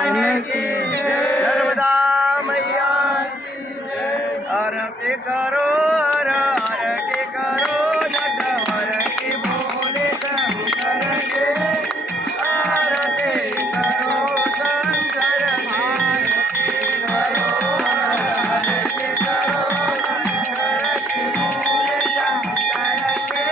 भगवान की नर्मदा मैया आरती करो आरती करो नटवर की बोले शंकर के आरती करो शंकर के आरती करो शंकर की बोले शंकर के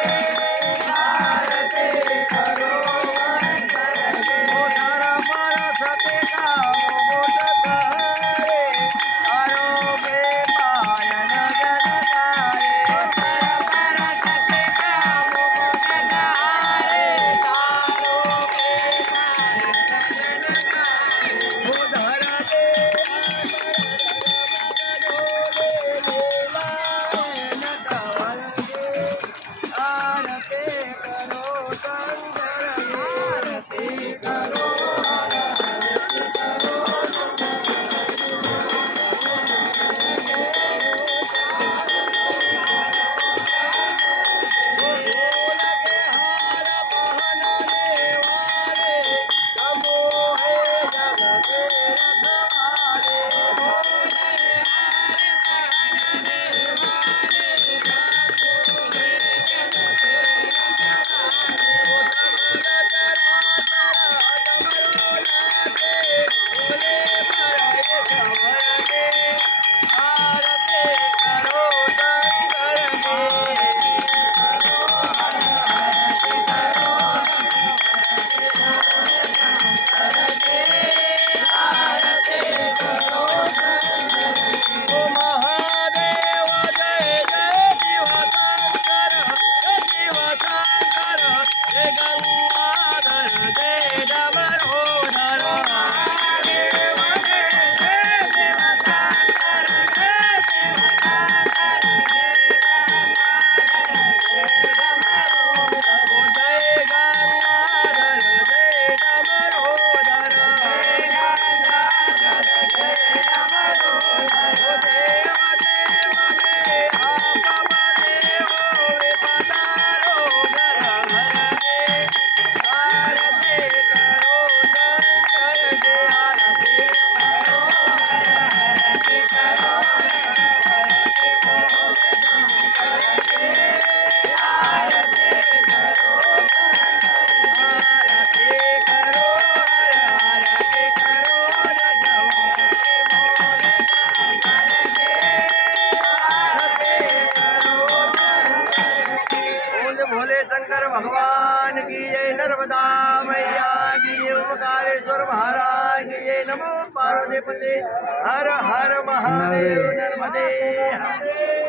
आरती करो शंकर के उधर पर सती का मुकुट धारे आरोगे पायन जनतारे उधर पर सती का मुकुट धारे आरोगे पायन जनतारे उधर दे आरती करो शंकर आरती करो भोले शंकर भगवान की जय नर्मदा मैया की जय ओमकारेश्वर महाराज की जय नमो पार्वती पते हर हर महादेव नर्मदे हरे।